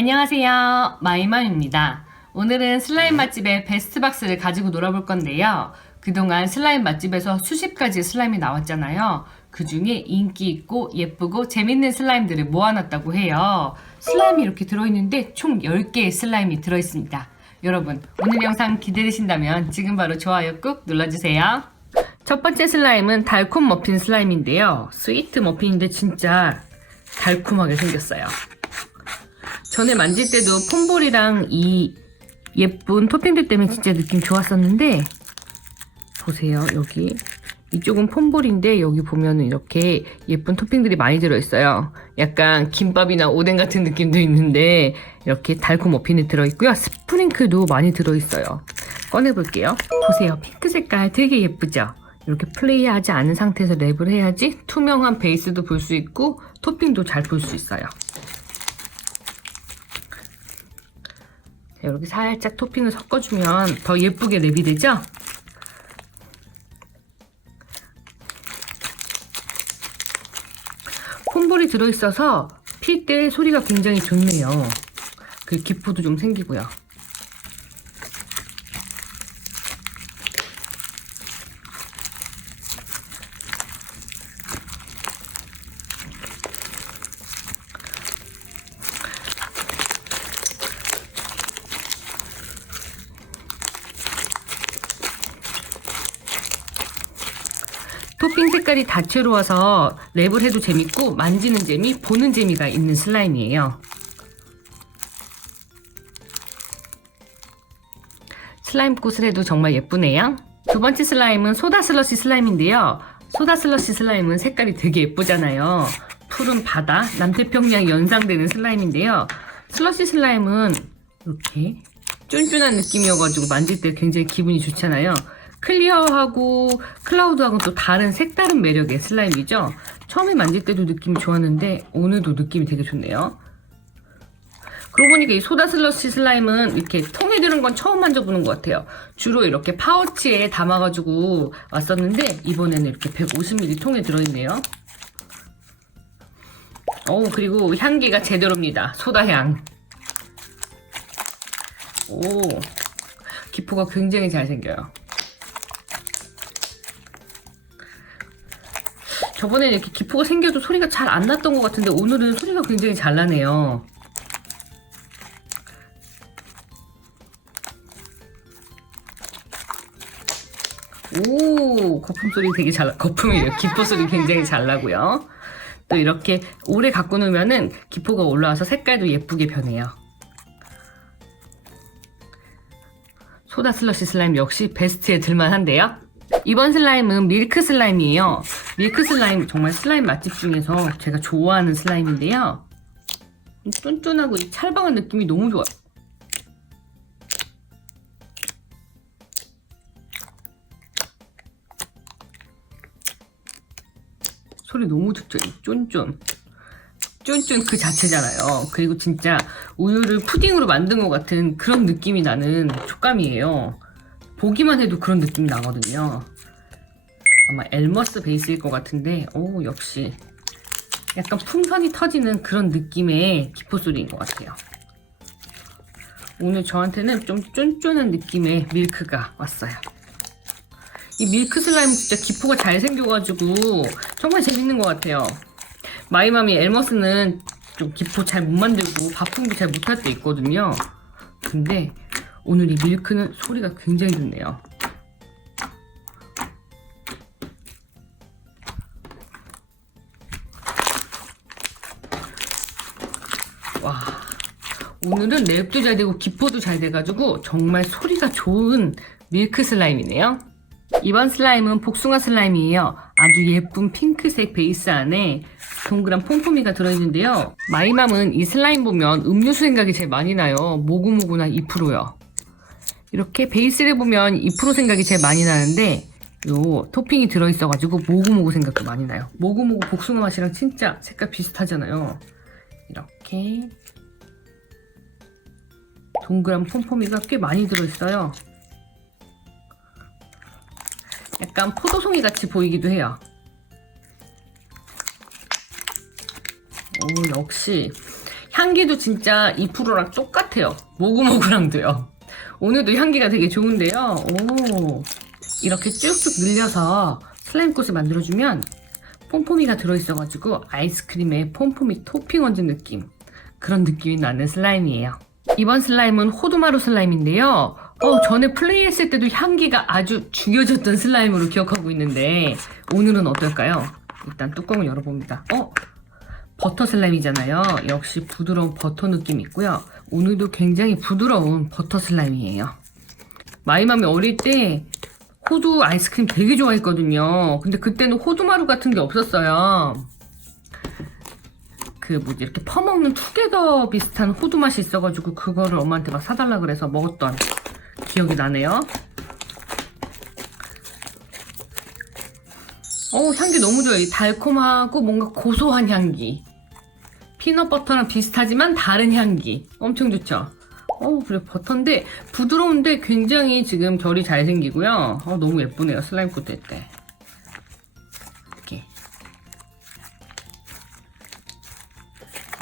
안녕하세요. 마이맘입니다. 오늘은 슬라임 맛집의 베스트 박스를 가지고 놀아볼 건데요. 그동안 슬라임 맛집에서 수십 가지 슬라임이 나왔잖아요. 그 중에 인기 있고 예쁘고 재밌는 슬라임들을 모아놨다고 해요. 슬라임이 이렇게 들어있는데 총 10개의 슬라임이 들어있습니다. 여러분, 오늘 영상 기대되신다면 지금 바로 좋아요 꾹 눌러주세요. 첫 번째 슬라임은 달콤 머핀 슬라임인데요. 스위트 머핀인데 진짜 달콤하게 생겼어요. 전에 만질 때도 폼볼이랑 이 예쁜 토핑들 때문에 진짜 느낌 좋았었는데 보세요 여기. 이쪽은 폼볼인데 여기 보면은 이렇게 예쁜 토핑들이 많이 들어있어요. 약간 김밥이나 오뎅 같은 느낌도 있는데 이렇게 달콤 머핀이 들어있고요. 스프링클도 많이 들어있어요. 꺼내볼게요. 보세요. 핑크 색깔 되게 예쁘죠? 이렇게 플레이하지 않은 상태에서 랩을 해야지 투명한 베이스도 볼 수 있고 토핑도 잘 볼 수 있어요 이렇게 살짝 토핑을 섞어주면 더 예쁘게 랩이 되죠? 폼볼이 들어있어서 필 때 소리가 굉장히 좋네요. 그 기포도 좀 생기고요. 토핑 색깔이 다채로워서 랩을 해도 재밌고 만지는 재미, 보는 재미가 있는 슬라임이에요. 슬라임 꽃을 해도 정말 예쁘네요. 두 번째 슬라임은 소다 슬러시 슬라임인데요. 소다 슬러시 슬라임은 색깔이 되게 예쁘잖아요. 푸른 바다, 남태평양 연상되는 슬라임인데요. 슬러시 슬라임은 이렇게 쫀쫀한 느낌이어가지고 만질 때 굉장히 기분이 좋잖아요. 클리어하고 클라우드하고 또 다른 색다른 매력의 슬라임이죠. 처음에 만질 때도 느낌이 좋았는데 오늘도 느낌이 되게 좋네요. 그러고 보니까 이 소다 슬러시 슬라임은 이렇게 통에 들은 건 처음 만져보는 것 같아요. 주로 이렇게 파우치에 담아가지고 왔었는데 이번에는 이렇게 150ml 통에 들어있네요. 오 그리고 향기가 제대로입니다. 소다향. 오 기포가 굉장히 잘 생겨요. 저번에 이렇게 기포가 생겨도 소리가 잘 안 났던 것 같은데 오늘은 소리가 굉장히 잘 나네요. 오 거품 소리 되게 잘 나- 거품이에요. 기포 소리 굉장히 잘 나고요. 또 이렇게 오래 갖고 놓으면은 기포가 올라와서 색깔도 예쁘게 변해요. 소다 슬러시 슬라임 역시 베스트에 들만한데요. 이번 슬라임은 밀크 슬라임이에요. 밀크 슬라임 정말 슬라임 맛집 중에서 제가 좋아하는 슬라임인데요. 이 쫀쫀하고 이 찰방한 느낌이 너무 좋아요. 소리 너무 좋죠? 이 쫀쫀. 쫀쫀 그 자체잖아요. 그리고 진짜 우유를 푸딩으로 만든 것 같은 그런 느낌이 나는 촉감이에요. 보기만 해도 그런 느낌이 나거든요. 아마 엘머스 베이스일 것 같은데, 오, 역시. 약간 풍선이 터지는 그런 느낌의 기포 소리인 것 같아요. 오늘 저한테는 좀 쫀쫀한 느낌의 밀크가 왔어요. 이 밀크 슬라임 진짜 기포가 잘 생겨가지고 정말 재밌는 것 같아요. 마이맘이 엘머스는 좀 기포 잘 못 만들고 바풍도 잘 못할 때 있거든요. 근데 오늘 이 밀크는 소리가 굉장히 좋네요. 와, 오늘은 랩도 잘 되고 기포도 잘 돼가지고 정말 소리가 좋은 밀크 슬라임이네요. 이번 슬라임은 복숭아 슬라임이에요. 아주 예쁜 핑크색 베이스 안에 동그란 폼폼이가 들어있는데요. 마이맘은 이 슬라임 보면 음료수 생각이 제일 많이 나요. 모구모구나 2%요. 이렇게 베이스를 보면 2% 생각이 제일 많이 나는데 요 토핑이 들어있어가지고 모구모구 생각도 많이 나요. 모구모구 복숭아 맛이랑 진짜 색깔 비슷하잖아요. 이렇게 동그란 폼폼이가 꽤 많이 들어있어요. 약간 포도송이 같이 보이기도 해요. 오, 역시 향기도 진짜 2%랑 똑같아요. 모구모구랑도요. 오늘도 향기가 되게 좋은데요. 오, 이렇게 쭉쭉 늘려서 슬라임 꽃을 만들어주면 폼포미가 들어있어가지고 아이스크림에 폼포미 토핑 얹은 느낌. 그런 느낌이 나는 슬라임이에요. 이번 슬라임은 호두마루 슬라임인데요. 어, 전에 플레이했을 때도 향기가 아주 죽여졌던 슬라임으로 기억하고 있는데 오늘은 어떨까요? 일단 뚜껑을 열어봅니다. 어? 버터 슬라임이잖아요. 역시 부드러운 버터 느낌 있고요. 오늘도 굉장히 부드러운 버터 슬라임이에요. 마이맘이 어릴 때 호두 아이스크림 되게 좋아했거든요. 근데 그때는 호두마루 같은 게 없었어요. 그 뭐지 이렇게 퍼먹는 투게더 비슷한 호두 맛이 있어가지고 그거를 엄마한테 막 사달라 그래서 먹었던 기억이 나네요. 어 향기 너무 좋아요. 이 달콤하고 뭔가 고소한 향기. 피넛버터랑 비슷하지만 다른 향기. 엄청 좋죠? 어, 그래, 버터인데, 부드러운데 굉장히 지금 결이 잘 생기고요. 어, 너무 예쁘네요, 슬라임 꽃될 때. 이렇게.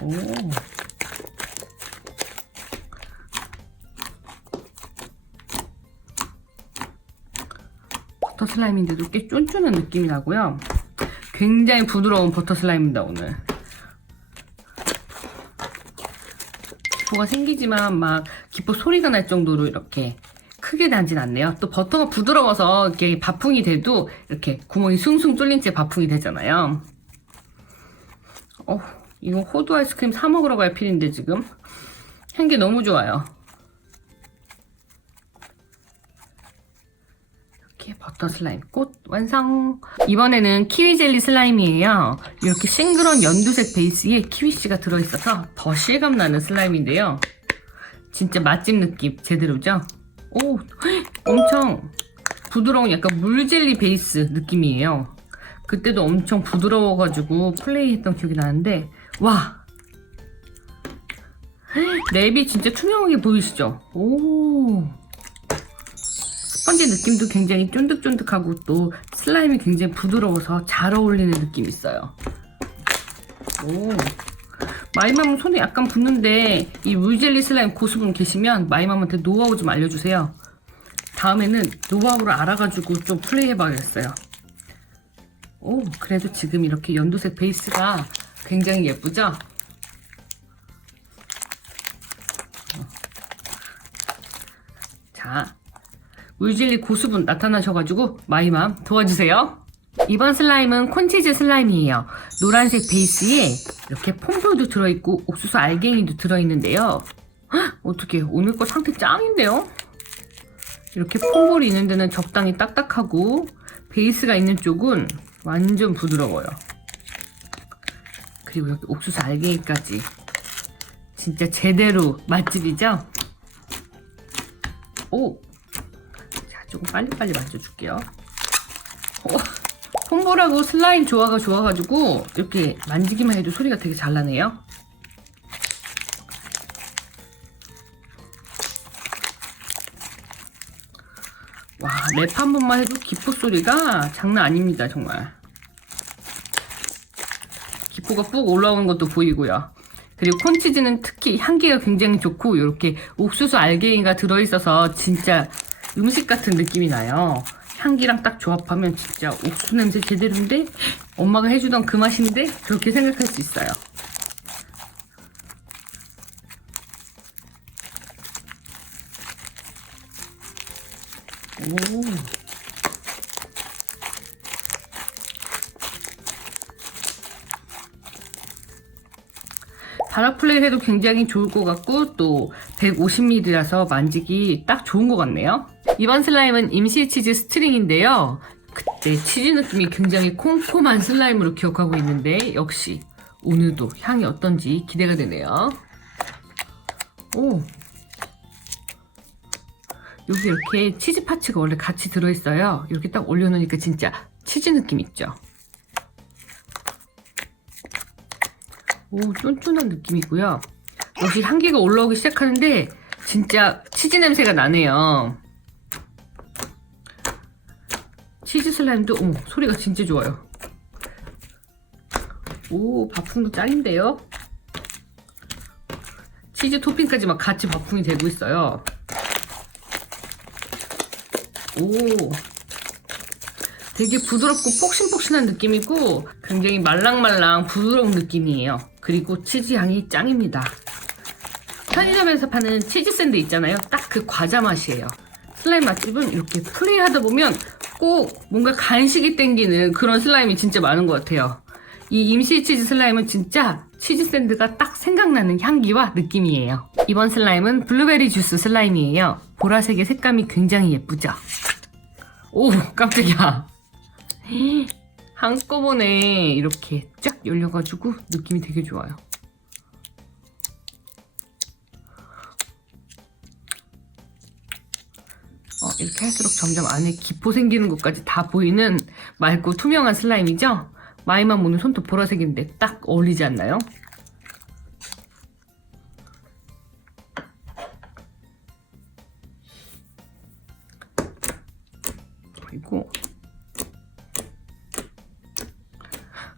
오. 버터 슬라임인데도 꽤 쫀쫀한 느낌이 나고요. 굉장히 부드러운 버터 슬라임입니다, 오늘. 기포가 생기지만 막 기포 소리가 날 정도로 이렇게 크게 나진 않네요. 또 버터가 부드러워서 이렇게 바풍이 돼도 이렇게 구멍이 숭숭 뚫린 채 바풍이 되잖아요. 어, 이거 호두 아이스크림 사 먹으러 갈 필인데 지금 향기 너무 좋아요. 이렇게 버터 슬라임 꽃 완성! 이번에는 키위 젤리 슬라임이에요. 이렇게 싱그러운 연두색 베이스에 키위씨가 들어있어서 더 실감나는 슬라임인데요. 진짜 맛집 느낌 제대로죠? 오, 엄청 부드러운 약간 물젤리 베이스 느낌이에요. 그때도 엄청 부드러워가지고 플레이했던 기억이 나는데 와! 랩이 진짜 투명하게 보이시죠? 오! 스펀지 느낌도 굉장히 쫀득쫀득하고 또 슬라임이 굉장히 부드러워서 잘 어울리는 느낌이 있어요. 오. 마이맘은 손에 약간 붓는데 이 물젤리 슬라임 고수분 계시면 마이맘한테 노하우 좀 알려주세요. 다음에는 노하우를 알아가지고 좀 플레이 해봐야겠어요. 오, 그래도 지금 이렇게 연두색 베이스가 굉장히 예쁘죠? 물젤리 고수분 나타나셔가지고 마이맘 도와주세요. 이번 슬라임은 콘치즈 슬라임이에요. 노란색 베이스에 이렇게 폼볼도 들어있고 옥수수 알갱이도 들어있는데요. 헉, 어떻게 오늘 거 상태 짱인데요? 이렇게 폼볼이 있는 데는 적당히 딱딱하고 베이스가 있는 쪽은 완전 부드러워요. 그리고 여기 옥수수 알갱이까지 진짜 제대로 맛집이죠? 오! 자, 조금 빨리빨리 만져줄게요. 어, 홈볼하고 슬라임 조화가 좋아가지고 이렇게 만지기만 해도 소리가 되게 잘 나네요. 와, 랩 한 번만 해도 기포 소리가 장난 아닙니다, 정말. 기포가 푹 올라오는 것도 보이고요. 그리고 콘치즈는 특히 향기가 굉장히 좋고 이렇게 옥수수 알갱이가 들어있어서 진짜 음식 같은 느낌이 나요. 향기랑 딱 조합하면 진짜 옥수수 냄새 제대로인데 엄마가 해주던 그 맛인데 그렇게 생각할 수 있어요. 오. 바닥 플레이 해도 굉장히 좋을 것 같고 또 150ml라서 만지기 딱 좋은 것 같네요. 이번 슬라임은 임시 치즈 스트링인데요. 그때 치즈 느낌이 굉장히 콤콤한 슬라임으로 기억하고 있는데 역시 오늘도 향이 어떤지 기대가 되네요. 오. 여기 이렇게 치즈 파츠가 원래 같이 들어있어요. 이렇게 딱 올려놓으니까 진짜 치즈 느낌 있죠? 오, 쫀쫀한 느낌이고요. 역시 향기가 올라오기 시작하는데 진짜 치즈 냄새가 나네요. 치즈 슬라임도 어머, 소리가 진짜 좋아요. 오, 바풍도 짱인데요? 치즈 토핑까지 막 같이 바풍이 되고 있어요. 오. 되게 부드럽고 폭신폭신한 느낌이고 굉장히 말랑말랑 부드러운 느낌이에요. 그리고 치즈 향이 짱입니다. 편의점에서 파는 치즈 샌드 있잖아요. 딱 그 과자 맛이에요. 슬라임 맛집은 이렇게 플레이하다 보면 꼭 뭔가 간식이 땡기는 그런 슬라임이 진짜 많은 것 같아요. 이 임시 치즈 슬라임은 진짜 치즈 샌드가 딱 생각나는 향기와 느낌이에요. 이번 슬라임은 블루베리 주스 슬라임이에요. 보라색의 색감이 굉장히 예쁘죠? 오, 깜짝이야. 한꺼번에 이렇게 쫙 열려가지고 느낌이 되게 좋아요. 이렇게 할수록 점점 안에 기포 생기는 것까지 다 보이는 맑고 투명한 슬라임이죠? 마이만 보는 손톱 보라색인데 딱 어울리지 않나요? 그리고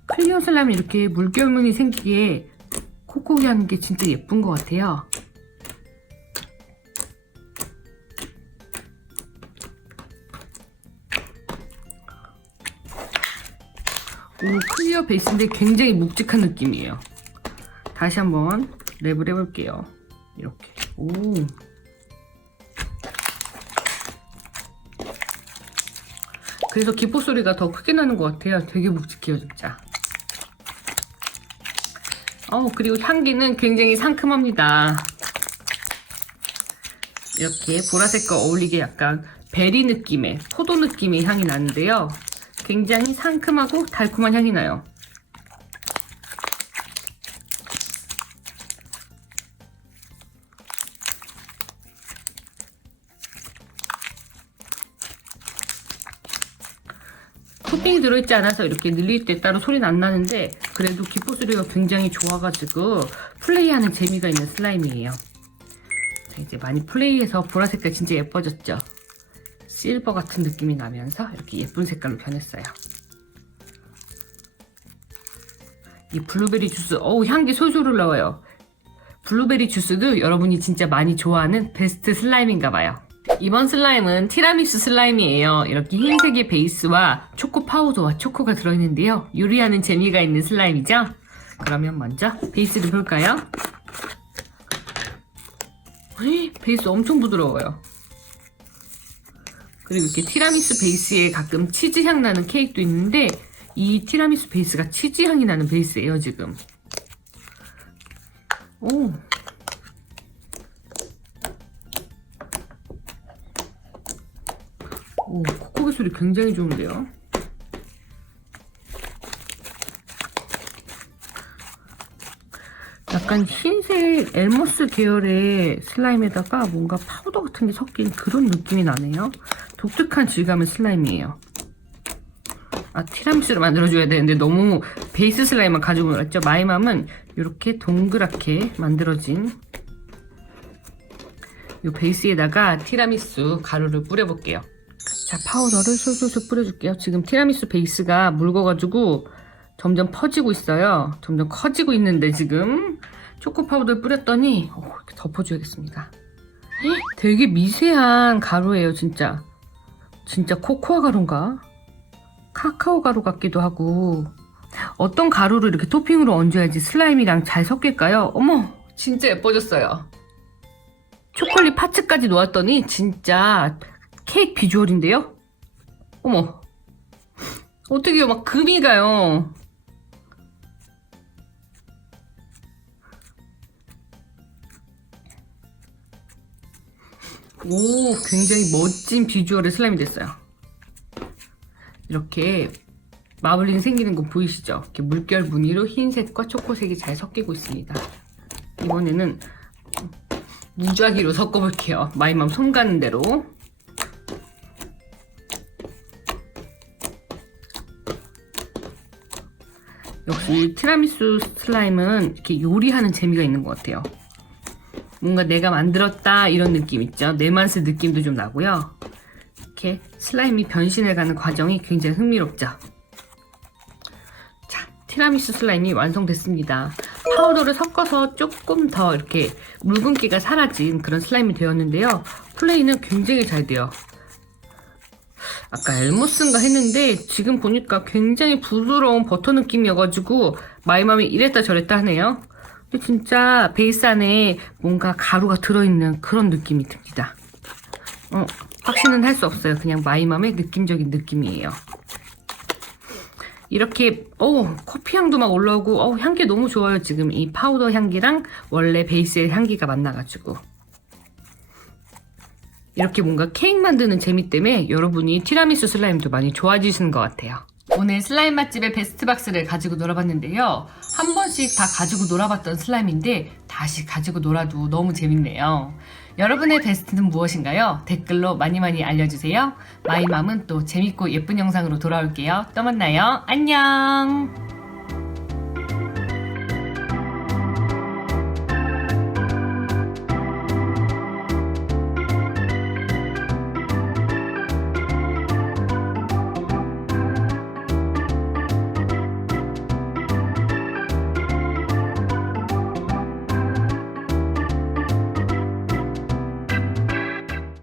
클리어 슬라임이 이렇게 물결무늬 생기게 콕콕이 하는 게 진짜 예쁜 것 같아요. 오, 클리어 베이스인데 굉장히 묵직한 느낌이에요. 다시 한번 랩을 해볼게요. 이렇게. 오. 그래서 기포 소리가 더 크게 나는 것 같아요. 되게 묵직해요, 진짜. 어, 그리고 향기는 굉장히 상큼합니다. 이렇게 보라색과 어울리게 약간 베리 느낌의, 포도 느낌의 향이 나는데요. 굉장히 상큼하고 달콤한 향이 나요. 토핑이 들어있지 않아서 이렇게 늘릴 때 따로 소리는 안 나는데 그래도 기포 소리가 굉장히 좋아가지고 플레이하는 재미가 있는 슬라임이에요. 자, 이제 많이 플레이해서 보라색깔 진짜 예뻐졌죠? 실버 같은 느낌이 나면서 이렇게 예쁜 색깔로 변했어요. 이 블루베리 주스, 어우 향기 솔솔 올라와요. 블루베리 주스도 여러분이 진짜 많이 좋아하는 베스트 슬라임인가 봐요. 이번 슬라임은 티라미수 슬라임이에요. 이렇게 흰색의 베이스와 초코 파우더와 초코가 들어있는데요. 요리하는 재미가 있는 슬라임이죠? 그러면 먼저 베이스를 볼까요? 헤이, 베이스 엄청 부드러워요. 그리고 이렇게 티라미수 베이스에 가끔 치즈 향 나는 케이크도 있는데 이 티라미수 베이스가 치즈 향이 나는 베이스예요 지금. 오. 오, 코코기 소리 굉장히 좋은데요. 약간 흰색 엘모스 계열의 슬라임에다가 뭔가 파우더 같은 게 섞인 그런 느낌이 나네요. 독특한 질감의 슬라임이에요. 아, 티라미수를 만들어줘야 되는데 너무 베이스 슬라임만 가지고 놀았죠. 마이맘은 이렇게 동그랗게 만들어진 이 베이스에다가 티라미수 가루를 뿌려볼게요. 자, 파우더를 솔솔솔 뿌려줄게요. 지금 티라미수 베이스가 묽어가지고 점점 퍼지고 있어요. 점점 커지고 있는데 지금 초코 파우더를 뿌렸더니 오, 이렇게 덮어줘야겠습니다. 헉, 되게 미세한 가루예요, 진짜. 진짜 코코아 가루인가? 카카오 가루 같기도 하고 어떤 가루를 이렇게 토핑으로 얹어야지 슬라임이랑 잘 섞일까요? 어머, 진짜 예뻐졌어요. 초콜릿 파츠까지 놓았더니 진짜 케이크 비주얼인데요? 어머, 어떻게요? 막 금이 가요. 오, 굉장히 멋진 비주얼의 슬라임이 됐어요. 이렇게 마블링 생기는 거 보이시죠? 이렇게 물결 무늬로 흰색과 초코색이 잘 섞이고 있습니다. 이번에는 무작위로 섞어볼게요. 마이 맘 손 가는 대로. 역시 티라미수 슬라임은 이렇게 요리하는 재미가 있는 것 같아요. 뭔가 내가 만들었다 이런 느낌 있죠? 내 맛의 느낌도 좀 나고요. 이렇게 슬라임이 변신해가는 과정이 굉장히 흥미롭죠? 자, 티라미수 슬라임이 완성됐습니다. 파우더를 섞어서 조금 더 이렇게 묽은기가 사라진 그런 슬라임이 되었는데요. 플레이는 굉장히 잘 돼요. 아까 엘모스인가 했는데 지금 보니까 굉장히 부드러운 버터 느낌이어가지고 마이맘이 이랬다 저랬다 하네요. 진짜 베이스 안에 뭔가 가루가 들어있는 그런 느낌이 듭니다. 어, 확신은 할 수 없어요. 그냥 마이맘의 느낌적인 느낌이에요. 이렇게 어 커피 향도 막 올라오고 어 향기 너무 좋아요 지금 이 파우더 향기랑 원래 베이스의 향기가 만나가지고 이렇게 뭔가 케이크 만드는 재미 때문에 여러분이 티라미수 슬라임도 많이 좋아지시는 것 같아요. 오늘 슬라임 맛집의 베스트 박스를 가지고 놀아봤는데요. 한 번씩 다 가지고 놀아봤던 슬라임인데 다시 가지고 놀아도 너무 재밌네요. 여러분의 베스트는 무엇인가요? 댓글로 많이 많이 알려주세요. 마이맘은 또 재밌고 예쁜 영상으로 돌아올게요. 또 만나요. 안녕!